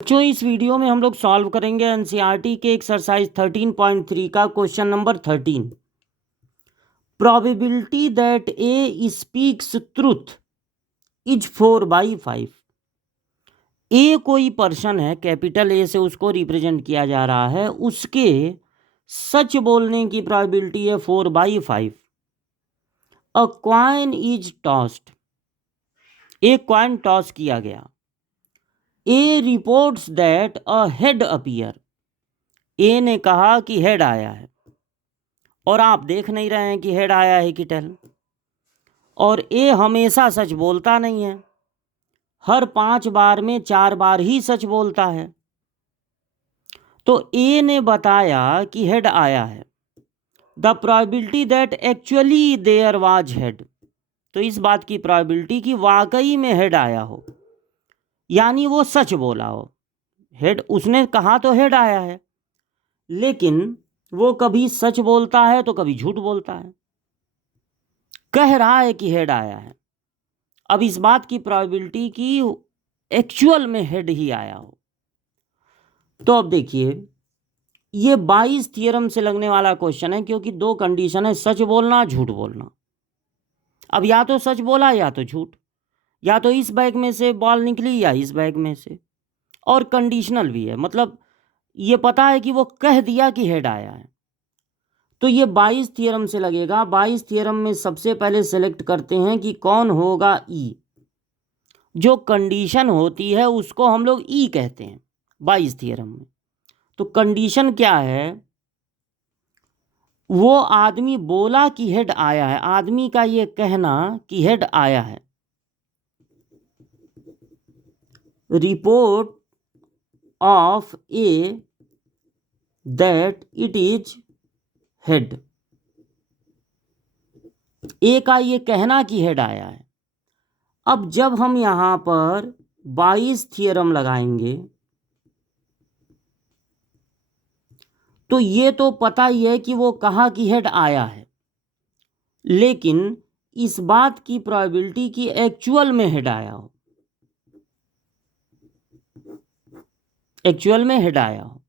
बच्चों इस वीडियो में हम लोग सॉल्व करेंगे एनसीईआरटी के एक्सरसाइज 13.3 का question number 13। Probability that A speaks truth is 4/5। ए कोई पर्सन है, कैपिटल ए से उसको रिप्रेजेंट किया जा रहा है, उसके सच बोलने की प्रोबेबिलिटी है 4/5। अ कॉइन इज टॉस्ड, एक कॉइन टॉस किया गया। A reports that a head appear, A ने कहा कि हेड आया है और आप देख नहीं रहे हैं कि हेड आया है कि टेल। और ए हमेशा सच बोलता नहीं है, हर 5 बार में 4 बार ही सच बोलता है। तो ए ने बताया कि हेड आया है। The probability that actually there was head, तो इस बात की प्रोबेबिलिटी कि वाकई में हेड आया हो, यानी वो सच बोला हो। हेड उसने कहा तो हेड आया है, लेकिन वो कभी सच बोलता है तो कभी झूठ बोलता है। कह रहा है कि हेड आया है, अब इस बात की प्रोबेबिलिटी कि एक्चुअल में हेड ही आया हो। तो अब देखिए, ये 22 थ्योरम से लगने वाला क्वेश्चन है, क्योंकि दो कंडीशन है, सच बोलना झूठ बोलना। अब या तो सच बोला या तो झूठ, या तो इस बैग में से बॉल निकली या इस बैग में से। और कंडीशनल भी है, मतलब ये पता है कि वो कह दिया कि हेड आया है। तो ये 22 थ्योरम से लगेगा। 22 थ्योरम में सबसे पहले सेलेक्ट करते हैं कि कौन होगा ई। जो कंडीशन होती है उसको हम लोग ई कहते हैं 22 थ्योरम में। तो कंडीशन क्या है? वो आदमी बोला कि हेड आया है, आदमी का ये कहना कि हेड आया है। Report of A that it is head, A का ये कहना कि हेड आया है। अब जब हम यहां पर 22 थ्योरम लगाएंगे तो ये तो पता ही है कि वो कहा कि हेड आया है, लेकिन इस बात की प्रोबेबिलिटी कि एक्चुअल में हेड आया हो, एक्चुअल में हेड आया हो।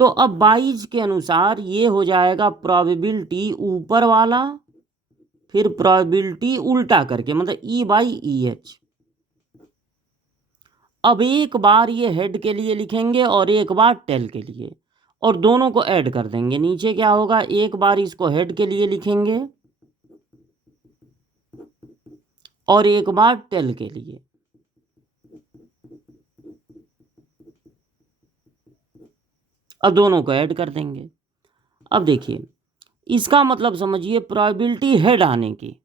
तो अब 22 के अनुसार ये हो जाएगा प्रोबेबिलिटी ऊपर वाला, फिर प्रोबेबिलिटी उल्टा करके, मतलब E/EH। अब एक बार ये हेड के लिए लिखेंगे और एक बार टेल के लिए, और दोनों को ऐड कर देंगे। नीचे क्या होगा, एक बार इसको हेड के लिए लिखेंगे और एक बार टेल के लिए। अब दोनों को ऐड कर देंगे। अब देखिए, इसका मतलब समझिए, प्रोबेबिलिटी हेड आने की,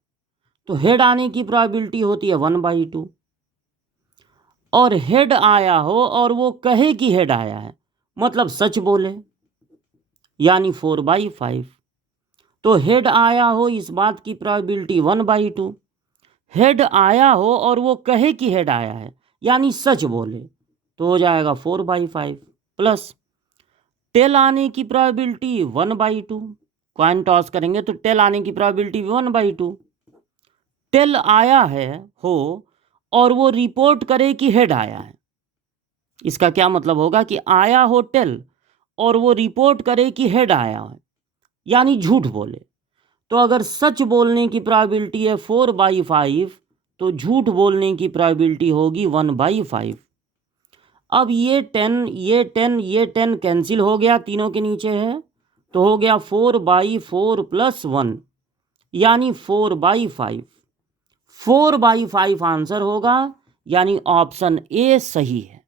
तो हेड आने की प्रोबेबिलिटी होती है 1/2। और हेड आया हो और वो कहे कि हेड आया है, मतलब सच बोले, यानी 4/5। तो हेड आया हो इस बात की प्रोबेबिलिटी 1/2। हेड आया हो और वो कहे कि हेड आया है, यानी सच बोले, तो हो जाएगा 4/5 प्लस टेल आने की प्रोबेबिलिटी 1/2। कॉइन टॉस करेंगे तो टेल आने की प्रोबेबिलिटी 1/2। टेल आया है हो और वो रिपोर्ट करे कि हेड आया है, इसका क्या मतलब होगा कि आया हो टेल और वो रिपोर्ट करे कि हेड आया है, यानी झूठ बोले। तो अगर सच बोलने की प्रोबेबिलिटी है 4/5, तो झूठ बोलने की प्रोबेबिलिटी होगी 1/5। अब ये 10 ये 10 ये 10 कैंसिल हो गया, तीनों के नीचे है, तो हो गया 4/4 प्लस 1, यानी 4/5। 4/5 आंसर होगा, यानी ऑप्शन ए सही है।